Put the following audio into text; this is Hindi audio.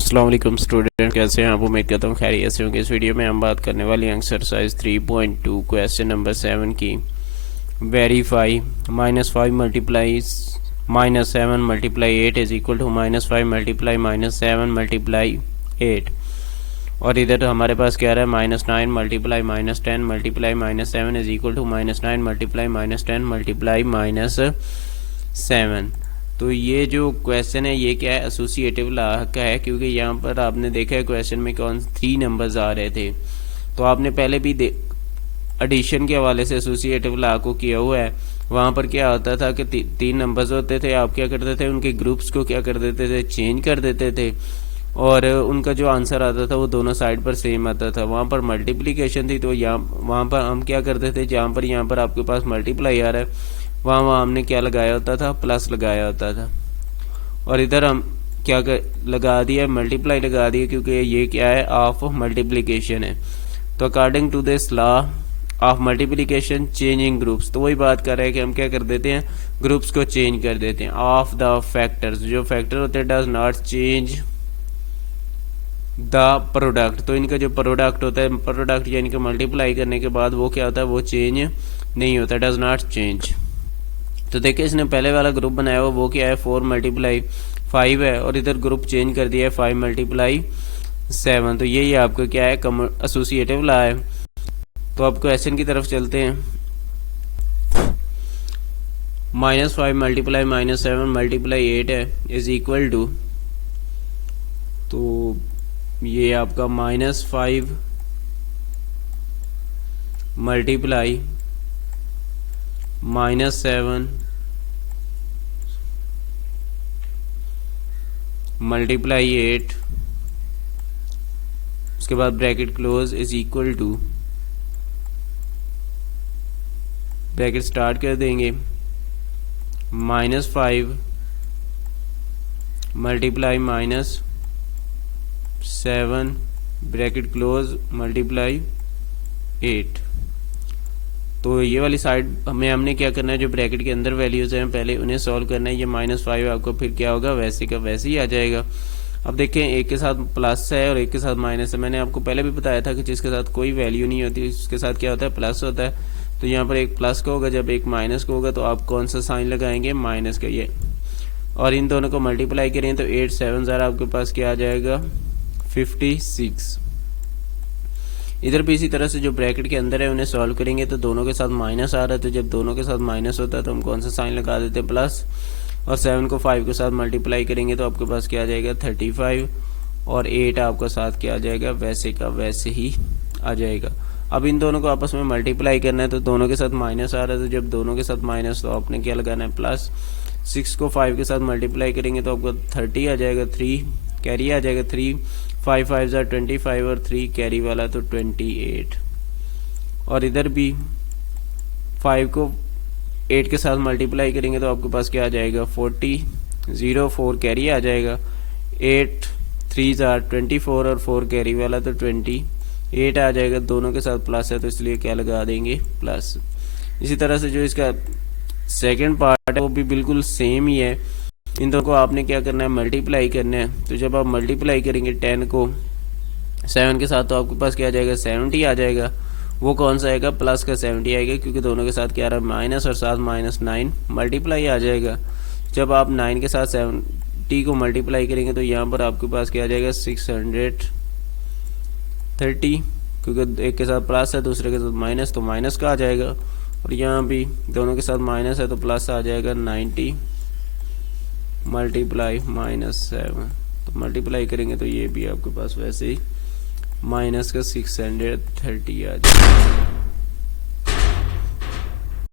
अस्सलाम वालेकुम स्टूडेंट, कैसे हैं आप? उम्मीद करता हूँ खैरियत से होंगे। इस वीडियो में हम बात करने वाली एक्सरसाइज 3.2 क्वेश्चन नंबर 7 की। Verify -5 multiply -7 multiply 8 is equal to -5 multiply -7 multiply 8। और इधर हमारे पास क्या रहा है, -9 multiply -10 multiply -7 is equal to -9 multiply -10 multiply -7। तो ये जो क्वेश्चन है ये क्या है, एसोसिएटिव लॉ का है, क्योंकि यहाँ पर आपने देखा है क्वेश्चन में कौन 3 नंबर्स आ रहे थे। तो आपने पहले भी एडिशन के हवाले से एसोसिएटिव लॉ को किया हुआ है। वहाँ पर क्या होता था कि 3 नंबर्स होते थे, आप क्या करते थे, उनके ग्रुप्स को क्या कर देते थे, चेंज कर देते थे, और उनका जो आंसर आता था वो दोनों साइड पर सेम आता था। वहाँ पर मल्टीप्लिकेशन थी, तो वहाँ पर हम क्या करते थे, जहाँ पर यहाँ पर आपके पास मल्टीप्लाई आ रहा है वहाँ हमने क्या लगाया होता था, प्लस लगाया होता था। और इधर हम क्या लगा दिया, मल्टीप्लाई लगा दिया, क्योंकि ये क्या है, ऑफ मल्टीप्लिकेशन है। तो according to this law of multiplication changing groups, तो वही बात कर रहे हैं कि हम क्या कर देते हैं, ग्रुप्स को चेंज कर देते हैं। ऑफ द फैक्टर्स, जो फैक्टर होते हैं, does not change the product. तो इनका जो प्रोडक्ट होता है, प्रोडक्ट यानी कि मल्टीप्लाई करने के बाद वो क्या होता है, वो चेंज नहीं होता, डज नॉट चेंज। तो देखिए इसने पहले वाला ग्रुप बनाया हुआ वो क्या है, 4 मल्टीप्लाई 5 है, और इधर ग्रुप चेंज कर दिया है 5 मल्टीप्लाई 7। तो यही आपका क्या है, एसोसिएटिव लॉ है। तो अब क्वेश्चन की तरफ चलते हैं। -5 मल्टीप्लाई -7 मल्टीप्लाई 8 है इज इक्वल टू, तो ये आपका -5 मल्टीप्लाई -7 मल्टीप्लाई 8, उसके बाद bracket close is equal to, bracket start कर देंगे, -5 मल्टीप्लाई -7 ब्रैकेट क्लोज मल्टीप्लाई 8। तो ये वाली साइड हमने क्या करना है, जो ब्रैकेट के अंदर वैल्यूज हैं पहले उन्हें सॉल्व करना है। ये -5 आपको फिर क्या होगा, वैसे का वैसे ही आ जाएगा। अब देखें, एक के साथ प्लस है और एक के साथ माइनस है। मैंने आपको पहले भी बताया था कि जिसके साथ कोई वैल्यू नहीं होती उसके साथ क्या होता है, प्लस होता है। तो यहाँ पर एक प्लस का होगा, जब एक माइनस का होगा तो आप कौन सा साइन लगाएंगे, माइनस का। ये और इन दोनों को मल्टीप्लाई करें तो 8 7 ज़रा आपके पास क्या आ जाएगा, 56। इधर भी इसी तरह से जो ब्रैकेट के अंदर है उन्हें सॉल्व करेंगे तो दोनों के साथ माइनस आ रहा है, तो जब दोनों के साथ माइनस होता है तो हम कौन सा साइन लगा देते हैं, प्लस। और 7 को 5 के साथ मल्टीप्लाई करेंगे तो आपके पास क्या आ जाएगा, 35, और 8 आपका साथ क्या आ जाएगा, वैसे का वैसे ही आ जाएगा। अब इन दोनों को आपस में मल्टीप्लाई करना है तो दोनों के साथ माइनस आ रहा है, तो जब दोनों के साथ माइनस तो आपने क्या लगाना है, प्लस। 6 को 5 के साथ मल्टीप्लाई करेंगे तो आपको 30 आ जाएगा, 3 कैरी आ जाएगा, 3 5 5 25 और 3 कैरी वाला तो 28। और इधर भी 5 को 8 के साथ मल्टीप्लाई करेंगे तो आपके पास क्या आ जाएगा, 40 0 4 कैरी आ जाएगा, 8 3 24 और 4 कैरी वाला तो 28 आ जाएगा। दोनों के साथ प्लस है तो इसलिए क्या लगा देंगे, प्लस। इसी तरह से जो इसका सेकेंड पार्ट है वो भी बिल्कुल सेम ही है। इन दोनों को आपने क्या करना है, मल्टीप्लाई करना है। तो जब आप मल्टीप्लाई करेंगे 10 को 7 के साथ तो आपके पास क्या आ जाएगा, 70 आ जाएगा। वो कौन सा आएगा, प्लस का 70 आएगा, क्योंकि दोनों के साथ क्या आ रहा है, माइनस, और साथ -9 मल्टीप्लाई आ जाएगा। जब आप 9 के साथ 70 को मल्टीप्लाई करेंगे तो यहाँ पर आपके पास क्या आ जाएगा, 630, क्योंकि एक के साथ प्लस है दूसरे के साथ माइनस, तो माइनस का आ जाएगा। और यहाँ भी दोनों के साथ माइनस है तो प्लस आ जाएगा, 90 मल्टीप्लाई -7। तो मल्टीप्लाई करेंगे तो ये भी आपके पास वैसे ही माइनस का 630 आ जाएगा।